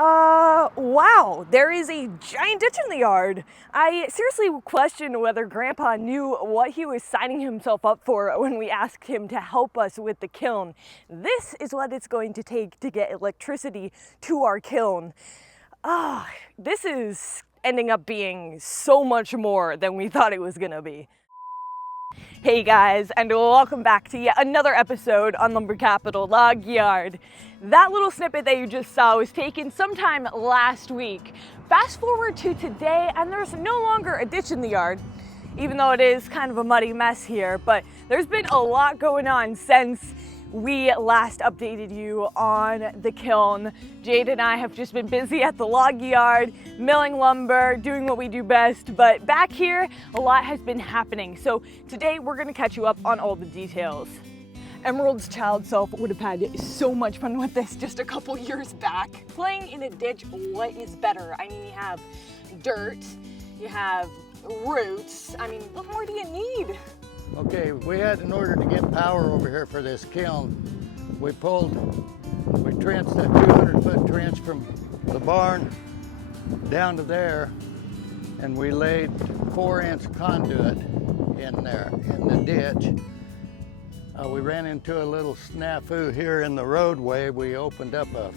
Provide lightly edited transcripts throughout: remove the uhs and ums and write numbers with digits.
Wow, there is a giant ditch in the yard. I seriously question whether Grandpa knew what he was signing himself up for when we asked him to help us with the kiln. This is what it's going to take to get electricity to our kiln. This is ending up being so much more than we thought it was gonna be. Hey guys, and welcome back to yet another episode on Lumber Capital Log Yard. That little snippet that you just saw was taken sometime last week. Fast forward to today, and there's no longer a ditch in the yard, even though it is kind of a muddy mess here, but there's been a lot going on since we last updated you on the kiln. Jade and I have just been busy at the log yard, milling lumber, doing what we do best, but back here, a lot has been happening. So today we're gonna catch you up on all the details. Emerald's child self would have had so much fun with this just a couple years back. Playing in a ditch, what is better? I mean, you have dirt, you have roots. I mean, what more do you need? Okay, we had, in order to get power over here for this kiln, we trenched that 200-foot trench from the barn down to there, and we laid 4-inch conduit in there, in the ditch. We ran into a little snafu here in the roadway. We opened up a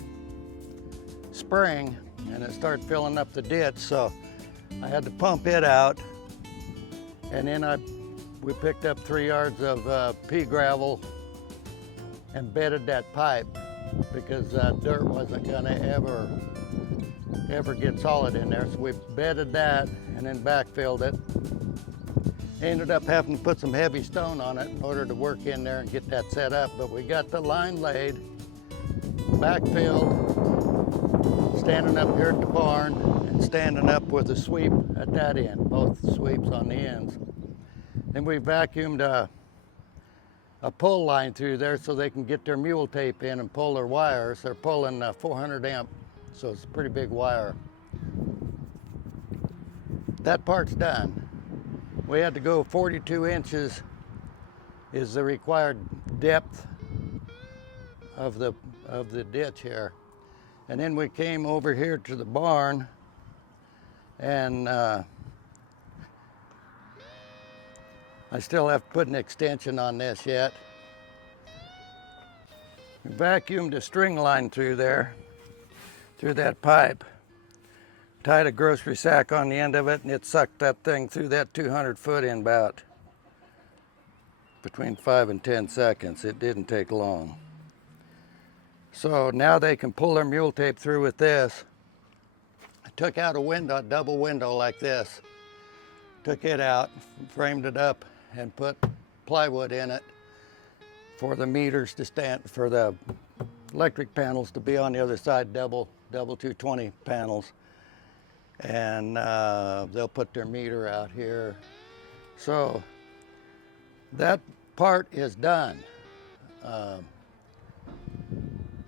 spring, and it started filling up the ditch, so I had to pump it out, and then we picked up 3 yards of pea gravel and bedded that pipe because dirt wasn't gonna ever get solid in there. So we bedded that and then backfilled it. Ended up having to put some heavy stone on it in order to work in there and get that set up. But we got the line laid, backfilled, standing up here at the barn and standing up with a sweep at that end, both sweeps on the ends. Then we vacuumed a pull line through there so they can get their mule tape in and pull their wires. They're pulling 400 amp, so it's a pretty big wire. That part's done. We had to go 42 inches is the required depth of the ditch here. And then we came over here to the barn and I still have to put an extension on this yet. We vacuumed a string line through there, through that pipe. Tied a grocery sack on the end of it, and it sucked that thing through that 200 foot in about between 5 and 10 seconds. It didn't take long. So now they can pull their mule tape through with this. I took out a window, a double window like this. Took it out, framed it up, and put plywood in it for the meters to stand, for the electric panels to be on the other side, double 220 panels. And they'll put their meter out here. So that part is done.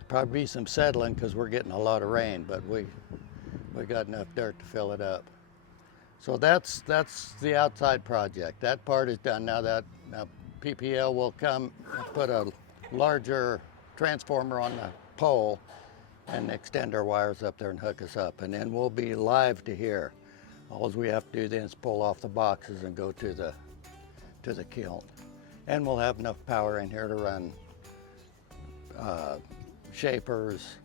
Probably be some settling because we're getting a lot of rain, but we got enough dirt to fill it up. So that's the outside project. That part is done. Now PPL will come and put a larger transformer on the pole and extend our wires up there and hook us up. And then we'll be live to here. All we have to do then is pull off the boxes and go to the kiln. And we'll have enough power in here to run shapers,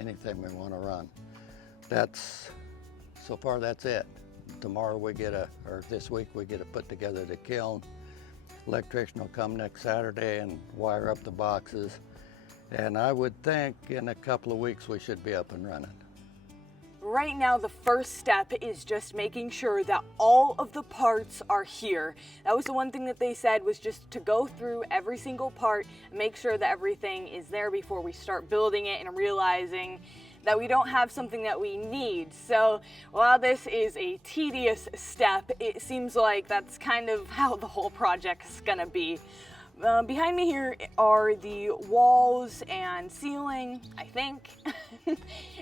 anything we want to run. So far that's it. Tomorrow or this week we get to put together the kiln. Electrician will come next Saturday and wire up the boxes. And I would think in a couple of weeks we should be up and running. Right now, the first step is just making sure that all of the parts are here. That was the one thing that they said, was just to go through every single part, make sure that everything is there before we start building it and realizing that we don't have something that we need. So while this is a tedious step, it seems like that's kind of how the whole project is gonna be. Behind me here are the walls and ceiling, I think.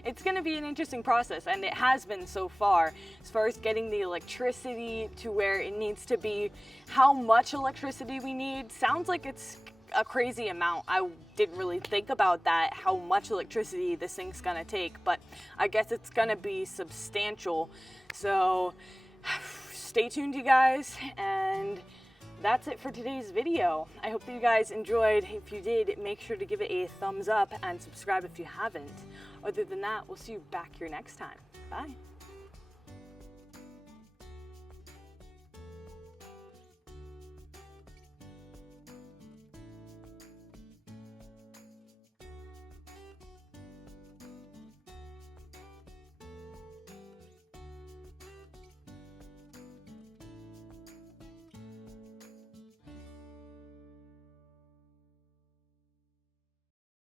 It's gonna be an interesting process, and it has been so far. As far as getting the electricity to where it needs to be, how much electricity we need, sounds like it's a crazy amount. I didn't really think about that, how much electricity this thing's gonna take, but I guess it's gonna be substantial. So stay tuned, you guys, and that's it for today's video. I hope that you guys enjoyed. If you did, make sure to give it a thumbs up and subscribe if you haven't. Other than that, we'll see you back here next time. Bye.